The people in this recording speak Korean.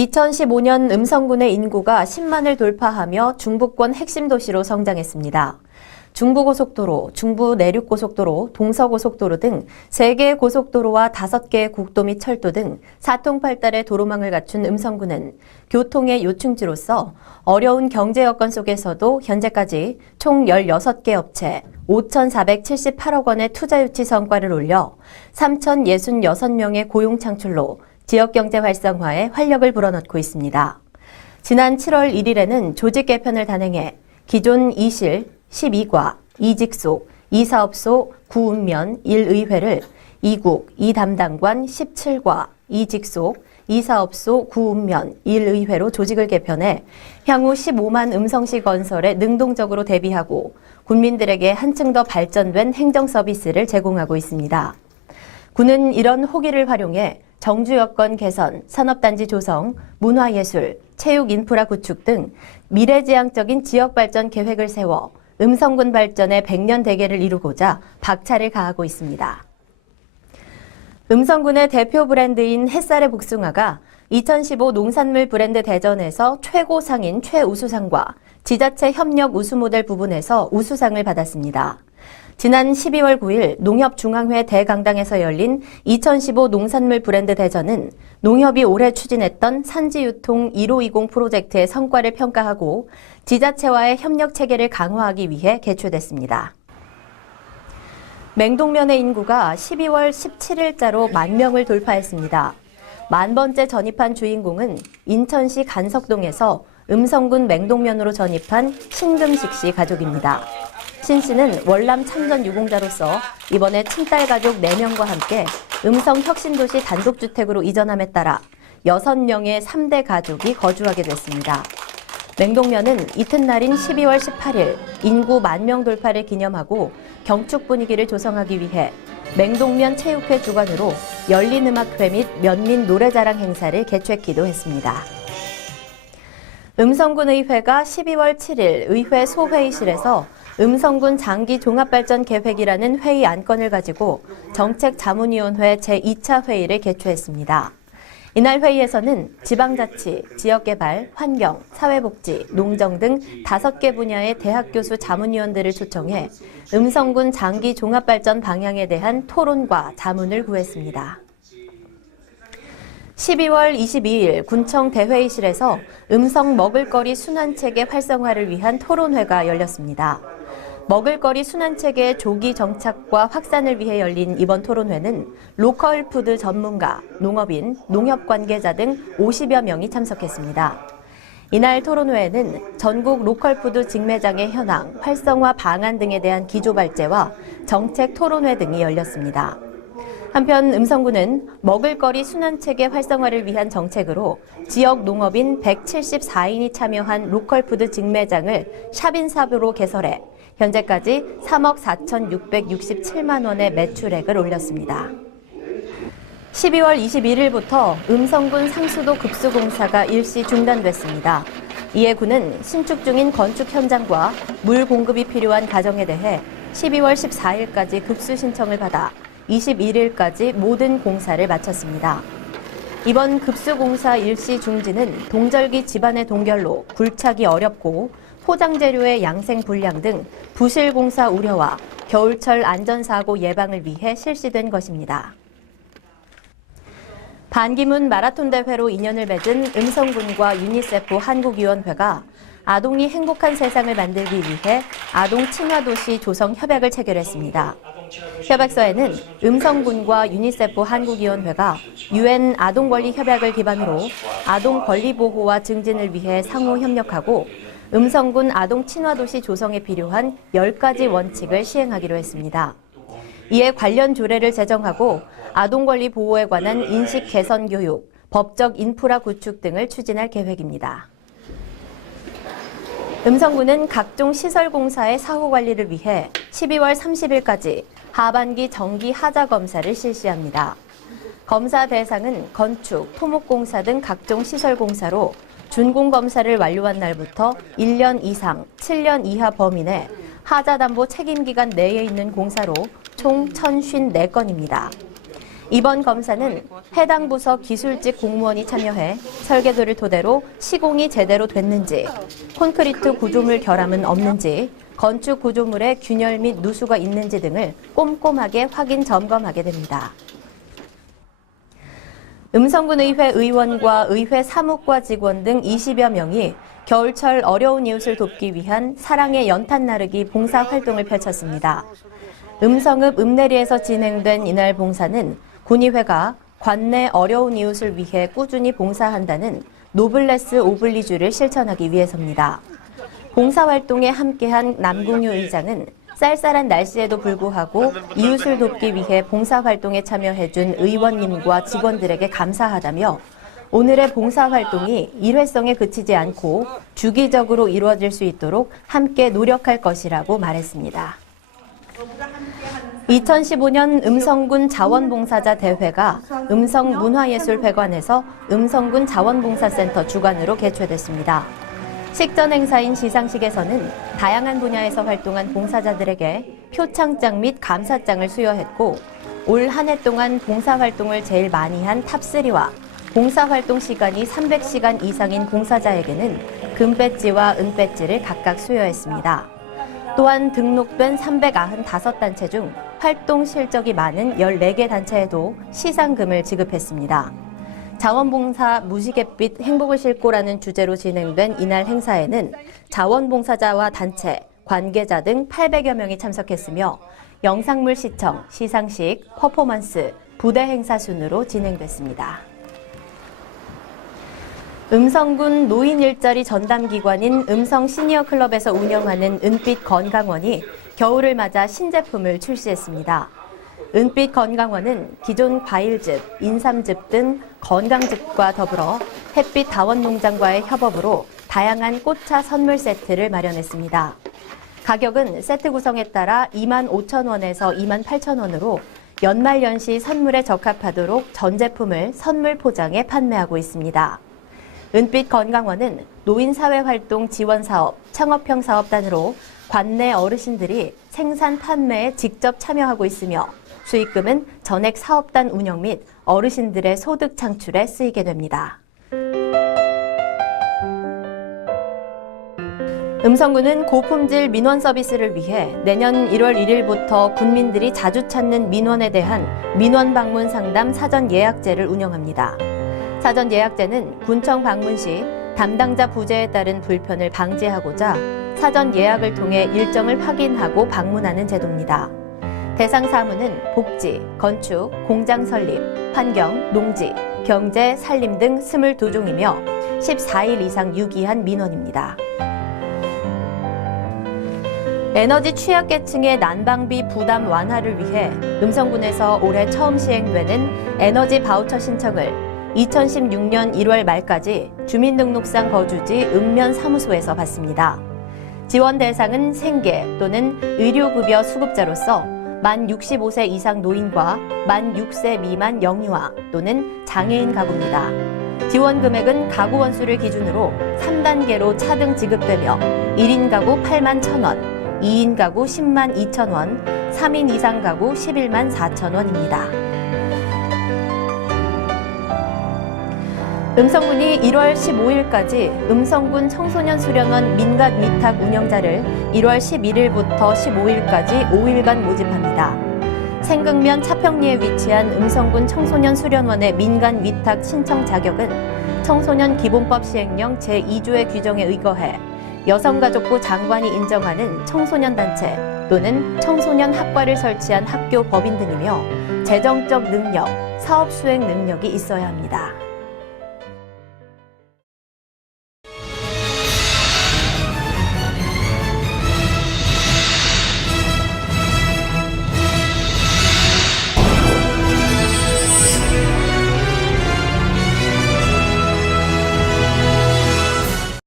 2015년 음성군의 인구가 10만을 돌파하며 중부권 핵심 도시로 성장했습니다. 중부고속도로, 중부내륙고속도로, 동서고속도로 등 3개의 고속도로와 5개의 국도 및 철도 등 사통팔달의 도로망을 갖춘 음성군은 교통의 요충지로서 어려운 경제 여건 속에서도 현재까지 총 16개 업체 5,478억 원의 투자 유치 성과를 올려 3,066명의 고용 창출로 지역경제 활성화에 활력을 불어넣고 있습니다. 지난 7월 1일에는 조직 개편을 단행해 기존 2실, 12과, 2직속, 2사업소, 9읍면, 1의회를 2국, 2담당관, 17과, 2직속, 2사업소, 9읍면, 1의회로 조직을 개편해 향후 15만 음성시 건설에 능동적으로 대비하고 국민들에게 한층 더 발전된 행정 서비스를 제공하고 있습니다. 군은 이런 호기를 활용해 정주 여건 개선, 산업단지 조성, 문화예술, 체육 인프라 구축 등 미래지향적인 지역 발전 계획을 세워 음성군 발전의 100년 대계를 이루고자 박차를 가하고 있습니다. 음성군의 대표 브랜드인 햇살의 복숭아가 2015 농산물 브랜드 대전에서 최고상인 최우수상과 지자체 협력 우수 모델 부분에서 우수상을 받았습니다. 지난 12월 9일 농협중앙회 대강당에서 열린 2015 농산물 브랜드 대전은 농협이 올해 추진했던 산지유통 1520 프로젝트의 성과를 평가하고 지자체와의 협력 체계를 강화하기 위해 개최됐습니다. 맹동면의 인구가 12월 17일자로 10,000명을 돌파했습니다. 10,000번째 전입한 주인공은 인천시 간석동에서 음성군 맹동면으로 전입한 신금식 씨 가족입니다. 신 씨는 월남 참전 유공자로서 이번에 친딸 가족 4명과 함께 음성 혁신도시 단독주택으로 이전함에 따라 6명의 3대 가족이 거주하게 됐습니다. 맹동면은 이튿날인 12월 18일 인구 10,000명 돌파를 기념하고 경축 분위기를 조성하기 위해 맹동면 체육회 주관으로 열린 음악회 및 면민 노래자랑 행사를 개최하기도 했습니다. 음성군의회가 12월 7일 의회 소회의실에서 음성군 장기 종합발전 계획이라는 회의 안건을 가지고 정책자문위원회 제2차 회의를 개최했습니다. 이날 회의에서는 지방자치, 지역개발, 환경, 사회복지, 농정 등 5개 분야의 대학 교수 자문위원들을 초청해 음성군 장기 종합발전 방향에 대한 토론과 자문을 구했습니다. 12월 22일 군청 대회의실에서 음성 먹을거리 순환체계 활성화를 위한 토론회가 열렸습니다. 먹을거리 순환체계의 조기 정착과 확산을 위해 열린 이번 토론회는 로컬 푸드 전문가, 농업인, 농협 관계자 등 50여 명이 참석했습니다. 이날 토론회에는 전국 로컬 푸드 직매장의 현황, 활성화 방안 등에 대한 기조 발제와 정책 토론회 등이 열렸습니다. 한편 음성군은 먹을거리 순환체계 활성화를 위한 정책으로 지역 농업인 174인이 참여한 로컬푸드 직매장을 샵인샵으로 개설해 현재까지 3억 4,667만 원의 매출액을 올렸습니다. 12월 21일부터 음성군 상수도 급수공사가 일시 중단됐습니다. 이에 군은 신축 중인 건축 현장과 물 공급이 필요한 가정에 대해 12월 14일까지 급수 신청을 받아 21일까지 모든 공사를 마쳤습니다. 이번 급수공사 일시 중지는 동절기 집안의 동결로 굴착이 어렵고 포장재료의 양생 불량 등 부실 공사 우려와 겨울철 안전사고 예방을 위해 실시된 것입니다. 반기문 마라톤 대회로 인연을 맺은 음성군과 유니세프 한국위원회가 아동이 행복한 세상을 만들기 위해 아동 친화도시 조성 협약을 체결했습니다. 협약서에는 음성군과 유니세프 한국위원회가 UN 아동권리 협약을 기반으로 아동 권리 보호와 증진을 위해 상호 협력하고 음성군 아동 친화도시 조성에 필요한 10가지 원칙을 시행하기로 했습니다. 이에 관련 조례를 제정하고 아동 권리 보호에 관한 인식 개선 교육, 법적 인프라 구축 등을 추진할 계획입니다. 음성군은 각종 시설 공사의 사후 관리를 위해 12월 30일까지 하반기 정기 하자 검사를 실시합니다. 검사 대상은 건축, 토목공사 등 각종 시설 공사로 준공검사를 완료한 날부터 1년 이상, 7년 이하 범위 내 하자담보 책임기간 내에 있는 공사로 총 1,054건입니다. 이번 검사는 해당 부서 기술직 공무원이 참여해 설계도를 토대로 시공이 제대로 됐는지, 콘크리트 구조물 결함은 없는지, 건축 구조물에 균열 및 누수가 있는지 등을 꼼꼼하게 확인 점검하게 됩니다. 음성군의회 의원과 의회 사무과 직원 등 20여 명이 겨울철 어려운 이웃을 돕기 위한 사랑의 연탄 나르기 봉사 활동을 펼쳤습니다. 음성읍 읍내리에서 진행된 이날 봉사는 군의회가 관내 어려운 이웃을 위해 꾸준히 봉사한다는 노블레스 오블리주를 실천하기 위해서입니다. 봉사활동에 함께한 남궁유 의장은 쌀쌀한 날씨에도 불구하고 이웃을 돕기 위해 봉사활동에 참여해준 의원님과 직원들에게 감사하다며 오늘의 봉사활동이 일회성에 그치지 않고 주기적으로 이루어질 수 있도록 함께 노력할 것이라고 말했습니다. 2015년 음성군 자원봉사자 대회가 음성문화예술회관에서 음성군 자원봉사센터 주관으로 개최됐습니다. 식전 행사인 시상식에서는 다양한 분야에서 활동한 봉사자들에게 표창장 및 감사장을 수여했고 올 한 해 동안 봉사활동을 제일 많이 한 탑3와 봉사활동 시간이 300시간 이상인 봉사자에게는 금배지와 은배지를 각각 수여했습니다. 또한 등록된 395단체 중 활동 실적이 많은 14개 단체에도 시상금을 지급했습니다. 자원봉사 무지갯빛 행복을 싣고라는 주제로 진행된 이날 행사에는 자원봉사자와 단체, 관계자 등 800여 명이 참석했으며 영상물 시청, 시상식, 퍼포먼스, 부대 행사 순으로 진행됐습니다. 음성군 노인 일자리 전담기관인 음성 시니어클럽에서 운영하는 은빛 건강원이 겨울을 맞아 신제품을 출시했습니다. 은빛 건강원은 기존 과일즙, 인삼즙 등 건강즙과 더불어 햇빛 다원농장과의 협업으로 다양한 꽃차 선물 세트를 마련했습니다. 가격은 세트 구성에 따라 25,000원에서 28,000원으로 연말연시 선물에 적합하도록 전 제품을 선물 포장해 판매하고 있습니다. 은빛 건강원은 노인사회활동 지원사업, 창업형 사업단으로 관내 어르신들이 생산 판매에 직접 참여하고 있으며 수익금은 전액 사업단 운영 및 어르신들의 소득 창출에 쓰이게 됩니다. 음성군은 고품질 민원 서비스를 위해 내년 1월 1일부터 군민들이 자주 찾는 민원에 대한 민원 방문 상담 사전 예약제를 운영합니다. 사전 예약제는 군청 방문 시 담당자 부재에 따른 불편을 방지하고자 사전 예약을 통해 일정을 확인하고 방문하는 제도입니다. 대상 사무는 복지, 건축, 공장 설립, 환경, 농지, 경제, 산림 등 22종이며 14일 이상 유기한 민원입니다. 에너지 취약계층의 난방비 부담 완화를 위해 음성군에서 올해 처음 시행되는 에너지 바우처 신청을 2016년 1월 말까지 주민등록상 거주지 읍면사무소에서 받습니다. 지원 대상은 생계 또는 의료급여 수급자로서 만 65세 이상 노인과 만 6세 미만 영유아 또는 장애인 가구입니다. 지원 금액은 가구 원수를 기준으로 3단계로 차등 지급되며 1인 가구 8만 1,000원, 2인 가구 10만 2,000원, 3인 이상 가구 11만 4,000원입니다. 음성군이 1월 15일까지 음성군 청소년 수련원 민간 위탁 운영자를 1월 11일부터 15일까지 5일간 모집합니다. 생극면 차평리에 위치한 음성군 청소년 수련원의 민간 위탁 신청 자격은 청소년 기본법 시행령 제2조의 규정에 의거해 여성가족부 장관이 인정하는 청소년 단체 또는 청소년 학과를 설치한 학교 법인 등이며 재정적 능력, 사업 수행 능력이 있어야 합니다.